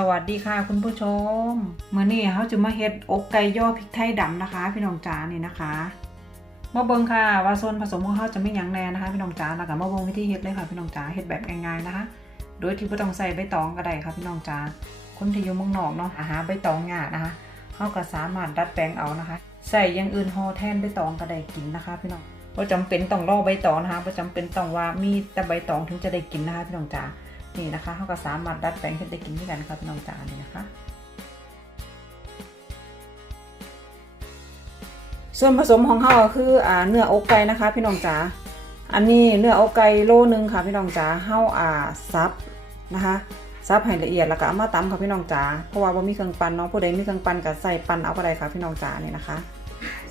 สวัสดีค่ะคุณผู้ชมเมื่อนี้เขาจะมาเฮ็ดอกไก่ย่อพริกไทยดำนะคะ พี่น้องจ๋านี่นะคะมาเบิ่งค่ะว่าส่วนผสมของเขาจะไม่ยังแน่นะคะ พี่น้องจ๋าแล้วก็มาเบิ่งวิธีเฮ็ดเลยค่ะพี่น้องจ๋าเฮ็ดแบบง่ายๆนะคะ โดยที่ไม่ต้องใส่ใบตองก็ได้ค่ะพี่น้องจ๋าคนที่อยู่เมืองนอกเนาะอาหาใบตองยากนะคะเขาก็สามารถดัดแปลงเอานะคะ ใส่อย่างอื่นห่อแทนใบตองก็ได้กินนะคะ พี่น้องบ่จำเป็นต้องรอใบตองนะคะบ่จำเป็นต้องว่ามีแต่ใบตองถึงจะได้กินนะคะพี่น้องจ๋า นี่นะคะเขาก็สามารถดัดแปลงให้ได้กินด้วยกันครับพี่น้องจ๋านี่นะคะ ส่วนผสมของเขาก็คืออ่าเนื้ออกไก่นะคะ พี่น้องจ๋าอันนี้เนื้ออกไก่โลนึงค่ะ พี่น้องจ๋าเฮาอ่าซับนะคะซับให้ละเอียดแล้วก็เอามาตำค่ะพี่น้องจ๋าเพราะว่าบ่มีเครื่องปั่นเนาะผู้ใดมีเครื่องปั่นก็ใส่ปั่นเอาก็ได้ค่ะพี่น้องจ๋านี่นะคะ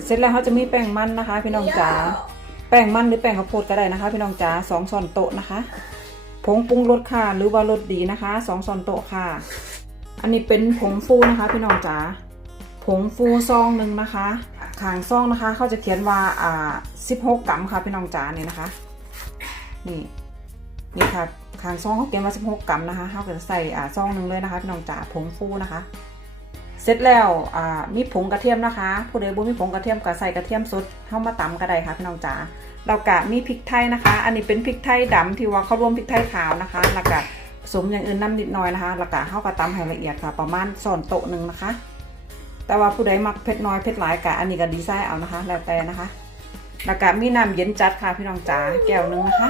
เสร็จแล้วเขาจะมีแป้งมันนะคะ พี่น้องจ๋าแป้งมันหรือแป้งข้าวโพดก็ได้นะคะ พี่น้องจ๋าสองช้อนโต๊ะนะคะ ผงปรุงรสค่ะ หรือว่ารสดีนะคะสองช้อนโต๊ะค่ะ อันนี้เป็นผงฟูนะคะพี่น้องจ๋าผงฟูซองหนึ่งนะคะขางซองนะคะเขาจะเขียนว่าอ่าสิบหกกรัมค่ะพี่น้องจ๋าเนี่ยนะคะ นี่นี่ค่ะขางซองเขาเขียนว่าสิบหกกรัมนะคะเขาจะใส่อ่าซองหนึ่งเลยนะคะพี่น้องจ๋าผงฟูนะคะ เสร็จแล้วอ่ามีผงกระเทียมนะคะ ผู้ใดบ่มีผงกระเทียมก็ใส่กระเทียมสดเข้ามาตำก็ได้ค่ะพี่น้องจ๋าเรากะมีพริกไทยนะคะ อันนี้เป็นพริกไทยดำที่ว่าเขารวมพริกไทยขาวนะคะแล้วก็ผสมอย่างอื่นน้ำนิดหน่อยนะคะแล้วก็เข้ากระตำให้ละเอียดค่ะ ประมาณส่วนโต๊ะหนึ่งนะคะ แต่ว่าผู้ใดมักเผ็ดน้อยเผ็ดหลายกะอันนี้ก็ดีไซน์เอานะคะ แล้วแต่นะคะแล้วก็มีน้ำเย็นจัดค่ะพี่น้องจ๋าแก้วหนึงนะคะ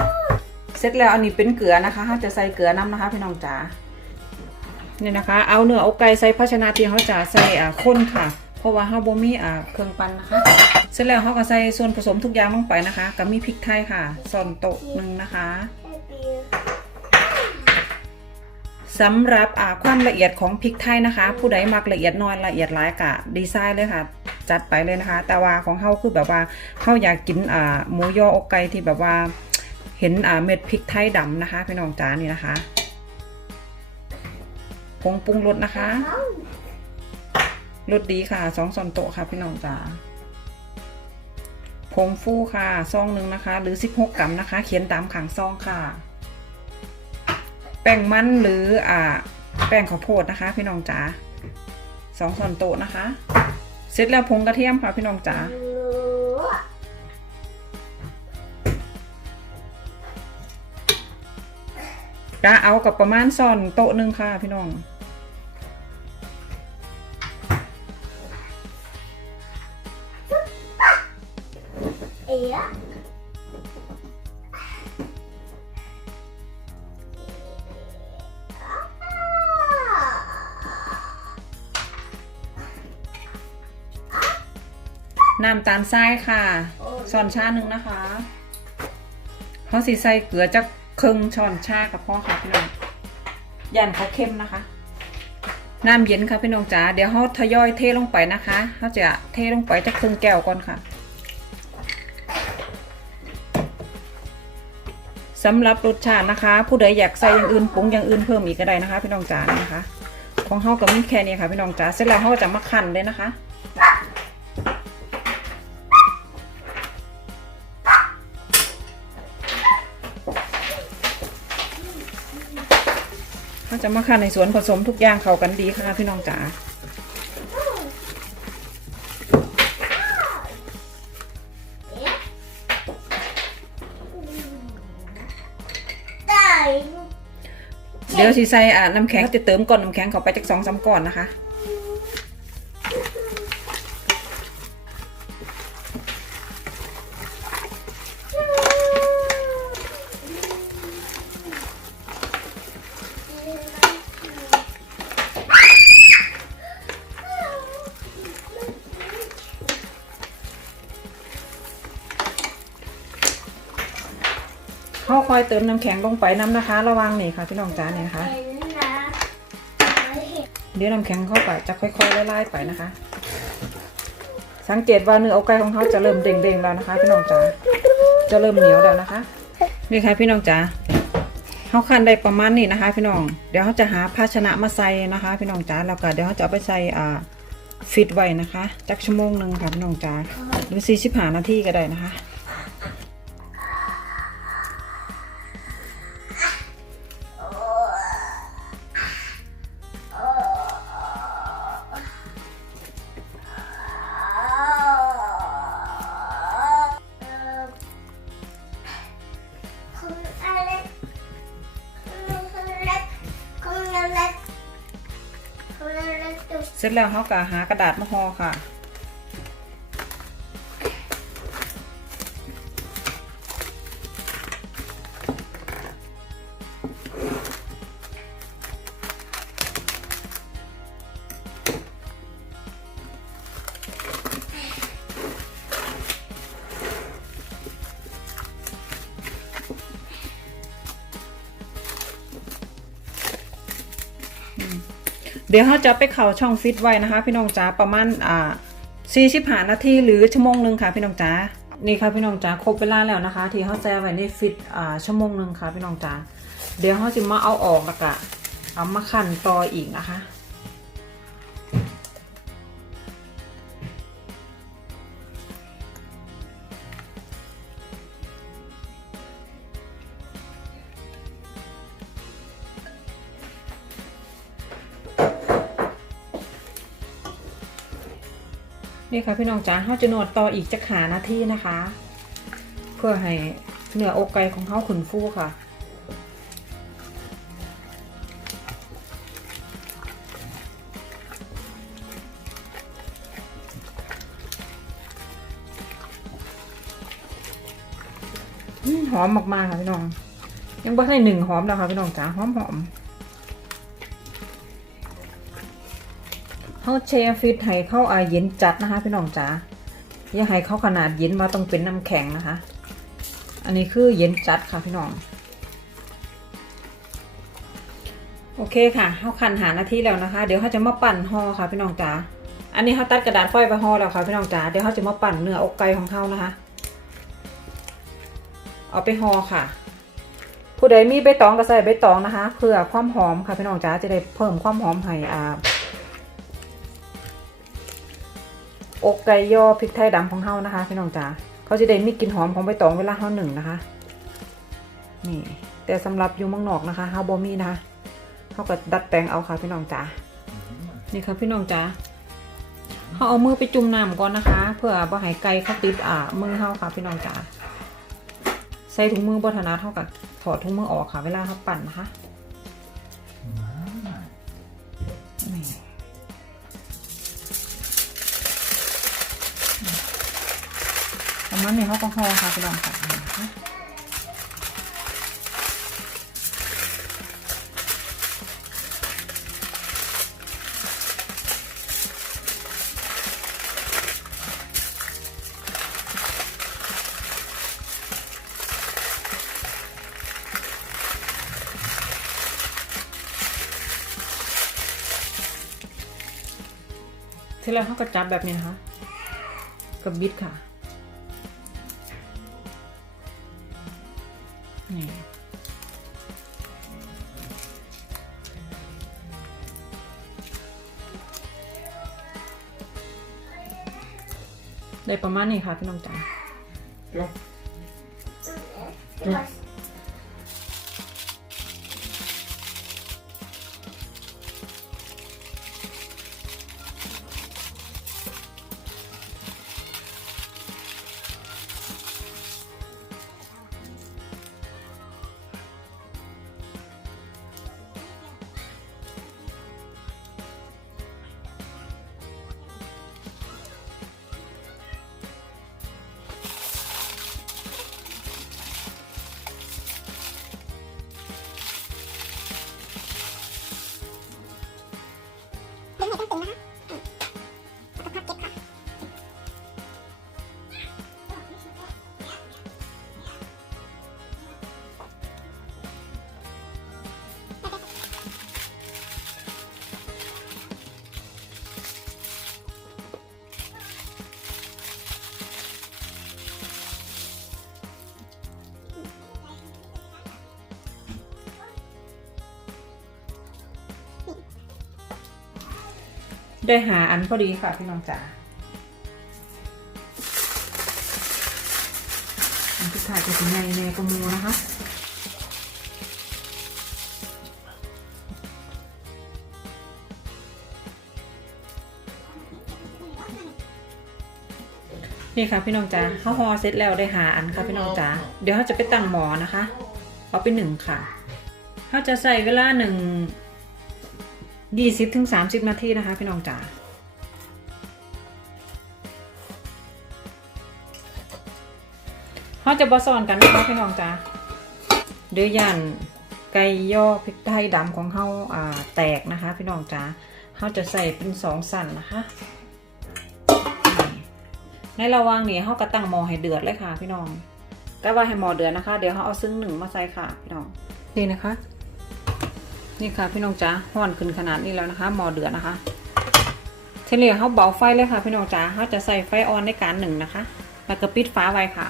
เสร็จแล้วอันนี้เป็นเกลือนะคะจะใส่เกลือน้ำนะคะ พี่น้องจ๋า นี่นะคะ เอาเนื้อเอาไก่ใส่ภาชนะที่เขาจะใส่อ่าข้นค่ะ เพราะว่าเขาบ่มีอ่าเครื่องปั่นนะคะ เสร็จแล้วเขาก็ใส่ส่วนผสมทุกอย่างลงไปนะคะก็มีพริกไทยค่ะส่วนโต๊ะหนึ่งนะคะสำหรับอ่าความละเอียดของพริกไทยนะคะ ผู้ใดมักละเอียดน้อยละเอียดหลายกะดีไซน์เลยค่ะ จัดไปเลยนะคะ แต่ว่าของเขาคือแบบว่าเขาอยากกินอ่าหมูยออกไก่ที่แบบว่าเห็นอ่าเม็ดพริกไทยดำนะคะพี่น้องจ๋านี่นะคะ งปรุงรสนะคะรสดีค่ะสองส่วนโต๊ะค่ะพี่น้องจ๋าผงฟูค่ะซองหนึ่งนะคะ หรือ 16 กรัมนะคะ เขียนตามขังซองค่ะ แป้งมันหรืออ่าแป้งข้าวโพดนะคะ พี่น้องจ๋าสองส่วนโต๊ะนะคะ เสร็จแล้วผงกระเทียมค่ะพี่น้องจ๋าจะเอากับประมาณซ่อนโต๊ะหนึ่งค่ะพี่น้องำตาลทรายค่ะช้อนชาหนึ่งนะคะเขาสีใส่เกลือจะครึ่งช้อนชากับพ่อค่ะพี่น้องยันเขาเข้มนะคะ น้ำเย็นค่ะพี่น้องจ๋าเดี๋ยวเขาทยอยเทลงไปนะคะเขาจะเทลงไปจะครึ่งแก้วก่อนค่ะสำหรับรสชาตินะคะ ผู้ใดอยากใส่อย่างอื่นปรุงอย่างอื่นเพิ่มอีกก็ได้นะคะ พี่น้องจ๋านี่นะคะ ของเขาก็มีแค่นี้ค่ะพี่น้องจ๋าเสร็จแล้วเขาก็จะมาคั่นเลยนะคะ เขาจะมาคั่นในส่วนผสมทุกอย่างเข้ากันดีค่ะพี่น้องจ๋าได้เดี๋ยวสิใส่อ่าน้ำแข็งจะเติมก่อนน้ำแข็งเข้าไปจากสองสามก้อนนะคะ อยเติมน้ำแข็งลงไปน้ำนะคะ ระวังนี่ค่ะพี่น้องจ๋าเนี่ยคะเห็นนะเห็นเดี๋ยวน้ำแข็งเข้าไปจะค่อยๆไล่ๆไปนะคะ สังเกตว่าเนื้ออกไก่ของเขาจะเริ่มเด้งๆแล้วนะคะ พี่น้องจ๋าจะเริ่มเหนียวแล้วนะคะนี่ค่ะพี่น้องจ๋าเขาคันได้ประมาณนี้นะคะ พี่น้อง เดี๋ยวเขาจะหาภาชนะมาใส่นะคะ พี่น้องจ๋าแล้วก็เดี๋ยวเขาจะเอาไปใส่อ่าฟิตไว้นะคะจักชั่วโมงหนึ่งค่ะพี่น้องจ๋าหรือสี่สิบห้านาทีก็ได้นะคะ สร็จแล้วเขาก็หากระดาษมาห่อค่ะ ดี๋ยวเขาจะไปเข่าช่องฟิตไว้นะคะ พี่น้องจ๋าประมาณอ่าสี่สิบห้านาทีหรือชั่วโมงหนึ่งค่ะ พี่น้องจ๋านี่ค่ะพี่น้องจ๋าครบเวลาแล้วนะคะ ที่เขาแซ่ไว้ในฟิตอ่าชั่วโมงหนึ่งค่ะ พี่น้องจ๋าเดี๋ยวเขาจะมาเอาออกแล้วก็เอามาขั้นต่ออีกนะคะ นี่ค่ะพี่น้องจ๋าเขาจะนวดต่ออีกจะขานาทีนะคะ เพื่อให้เนื้ออกไก่ของเขาขุนฟูค่ะอืมหอมมากๆค่ะพี่น้อง ยังบ่ให้หนึ่งหอมแล้วค่ะพี่น้องจ๋าหอมหอม เขาแช่ฟิตให้เข้าอาเย็นจัดนะคะพี่น้องจ๋าอย่าให้เข้าขนาดเย็นมาต้องเป็นน้ำแข็งนะคะ อันนี้คือเย็นจัดค่ะพี่น้อง โอเคค่ะเขาคันหานาทีแล้วนะคะ เดี๋ยวเขาจะมาปั่นห่อค่ะพี่น้องจ๋าอันนี้เขาตัดกระดาษฟอยล์ไปห่อแล้วค่ะพี่น้องจ๋าเดี๋ยวเขาจะมาปั่นเนื้ออกไก่ของเขานะคะ เอาไปห่อค่ะ ผู้ใดมีใบตองก็ใส่ใบตองนะคะ เพื่อความหอมค่ะพี่น้องจ๋าจะได้เพิ่มความหอมให้อ่า อกไก่ย่อพริกไทยดำของเฮานะคะพี่น้องจ๋าเขาจะได้มีกลิ่นหอมของใบตองเวลาเฮาหนึ่งนะคะ นี่ แต่สำหรับอยู่เมืองนอกนะคะเฮาบ่มีนะคะเฮาก็ดัดแปลงเอาค่ะพี่น้องจ๋านี่ค่ะพี่น้องจ๋าเฮาเอามือไปจุ่มน้ำก่อนนะคะ เพื่อบ่ให้ไก่เขาติดอ่ามือเฮาค่ะพี่น้องจ๋าใส่ถุงมือบถนัดเท่ากับถอดถุงมือออกค่ะ เวลาเขาปั่นนะคะ ประมาณนี้เขาก็ห่อค่ะไปลองค่ะนะคะเสร็จแล้วเขาก็จับแบบนี้นะคะกับบิดค่ะ นี่ได้ประมาณนี้ค่ะพี่น้องจ๋า ได้หาอันพอดีค่ะพี่น้องจ๋าอันที่ถ่ายจะเป็นไงแน่กระมูนะคะนี่ค่ะพี่น้องจ๋าข้าวฮอเสร็จแล้วได้หาอันค่ะพี่น้องจ๋าเดี๋ยวเขาจะไปตั้งหมอนะคะเอาไปหนึ่งค่ะเขาจะใส่เวลาหนึ่ง ยี่สิบถึงสามสิบนาทีนะคะ พี่น้องจ๋าเขาจะบอสอนกันนะคะพี่น้องจ๋าเดือยันไก่ย่อพริกไทยดำของเขาอ่าแตกนะคะ พี่น้องจ๋าเขาจะใส่เป็นสองสั่นนะคะ ในระหว่างนี้เขาก็ตั้งหม้อให้เดือดเลยค่ะ พี่น้องก็ว่าให้หม้อเดือดนะคะ เดี๋ยวเขาเอาซึ่งหนึ่งมาใส่ค่ะ พี่น้องนี่นะคะ นี่ค่ะพี่น้องจ๋าห่อนขึ้นขนาดนี้แล้วนะคะหม้อเดือดนะคะเทเลเขาเบาไฟเลยค่ะพี่น้องจ๋าเขาจะใส่ไฟออนในการหนึ่งนะคะ แล้วก็ปิดฝาไว้ค่ะ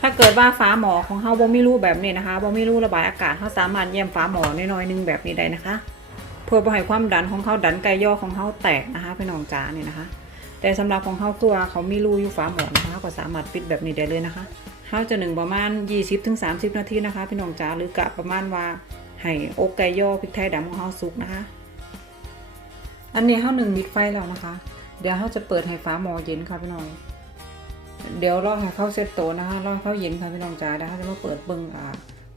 ถ้าเกิดว่าฝาหมอของเขาบ่มีรูแบบนี้นะคะบ่มีรูระบายอากาศเขาสามารถแยมฝาหมอน้อยๆหนึงแบบนี้ได้นะคะ เพื่อบ่ให้ความดันของเขาดันไกย่อของเขาแตกนะคะพี่น้องจ๋าเนี่ยนะคะ แต่สำหรับของเขาตัวเขามีรูอยู่ฝาหมอนะคะ ก็สามารถปิดแบบนี้ได้เลยนะคะเขาจะหนึ่งประมาณ 20-30 นาทีนะคะ พี่น้องจ๋าหรือกะประมาณว่า ให้อกไก่ย่อพริกไทยดำของเราสุกนะคะ อันนี้เขาหนึ่งมิดไฟแล้วนะคะ เดี๋ยวเขาจะเปิดให้ฟ้าหมอเย็นค่ะพี่น้อง เดี๋ยวรอให้เข้าเซตโตนะคะรอเข้าเย็นค่ะพี่น้องจ๋าเดี๋ยวเขาจะมาเปิดเบิ้งอ่า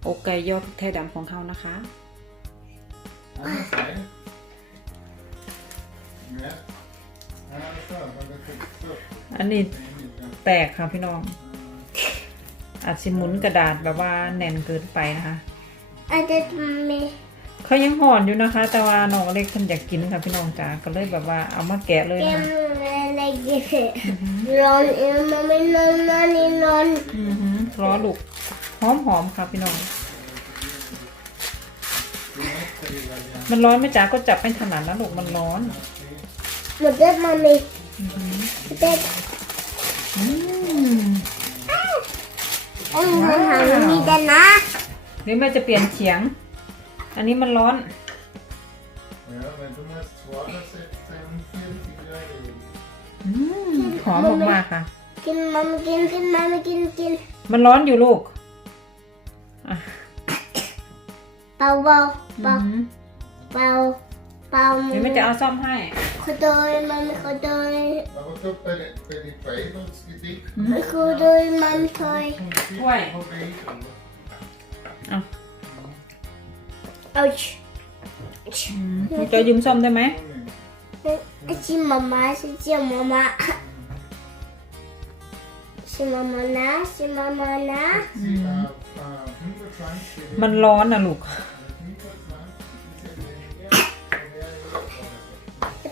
อกไก่ย่อพริกไทยดำของเขานะคะอันนี้แตกค่ะพี่น้องอาจสิหมุนกระดาษแบบว่าแน่นเกินไปนะคะ Är det med เขายังห่อนอยู่นะคะ แต่ว่าน้องเล็กท่านอยากกินค่ะพี่น้องจ๋าก็เลยแบบว่าเอามาแกะเลยนะคะ lägger någon inom någon någon i någon อือหือร้อลูกหอมหอมๆค่ะพี่น้อง Du måste ju välja. มันร้อนไหมจ๋าก็จับไม่ถนัดนะลูกมันร้อน Men det mami อือหือ det อืม om hon har med denna เดี๋ ยวแม่จะเปลี่ยนเฉียง อันนี้มันร้อน Ja, men du måste svara sig fem till grejer. อืมหอมมากๆค่ะ Kin mamma kin kin mamma kin kin มันร้อนอยู่ลูกอะ Bow bow อื bow อหือ bow bow เดี๋ยวแม่จะเอาซ่อมให้ Khodoy mamma khodoy Jag har gått upp med det- med ditt fejlskritik. khodoy mamma toy Oj. På bilen. เอา Ouch อืมหนูจะยืมซ่อมได้ไหม Si mamma si si mamma Si mamma na si mamma na Sida uh, 120. มันร้อนนะลูก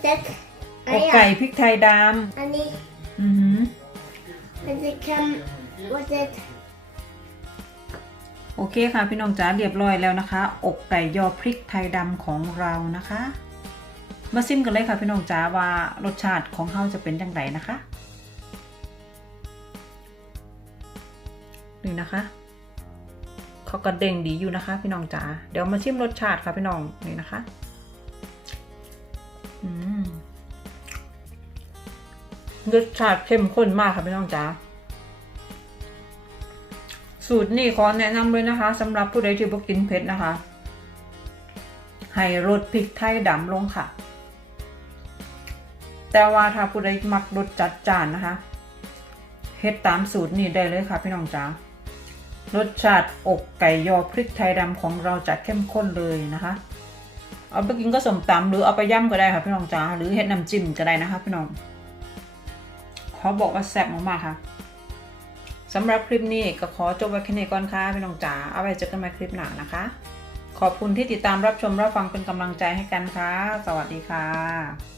Det อกไก่พริกไทยด Annie ำอือหือ Det kan Vad det โอเคค่ะพี่น้องจ๋าเรียบร้อยแล้วนะคะ อกไก่ยอพริกไทยดำของเรานะคะ มาซิมกันเลยค่ะพี่น้องจ๋าว่ารสชาติของเขาจะเป็นจังไงนะคะนี่นะคะเขากระเด้งดีอยู่นะคะ พี่น้องจ๋าเดี๋ยวมาชิมรสชาติค่ะพี่น้องนี่นะคะอืมรสชาติเข้มข้นมากค่ะพี่น้องจ๋า สูตรนี่ขอแนะนำเลยนะคะสำหรับผู้ใดที่บ่กินเผ็ดนะคะ ให้รสพริกไทยดำลงค่ะ แต่ว่าถ้าผู้ใดมักรสจัดจานนะคะเฮ็ดตามสูตรนี่ได้เลยค่ะพี่น้องจ๋ารสชาติอกไก่ยอพริกไทยดำของเราจะเข้มข้นเลยนะคะเอาไปกินก็สมตำหรือเอาไปย่ำก็ได้ค่ะพี่น้องจ๋าหรือเฮ็ดน้ำจิ้มก็ได้นะคะพี่น้องเขอบอกว่าแซ่บมากๆค่ะ สำหรับคลิปนี้ก็ขอจบไว้แค่นี้ก่อนค่ะพี่น้องจ๋าเอาไว้เจอกันใหม่คลิปหน้านะคะ ขอบคุณที่ติดตามรับชมรับฟังเป็นกำลังใจให้กันค่ะ สวัสดีค่ะ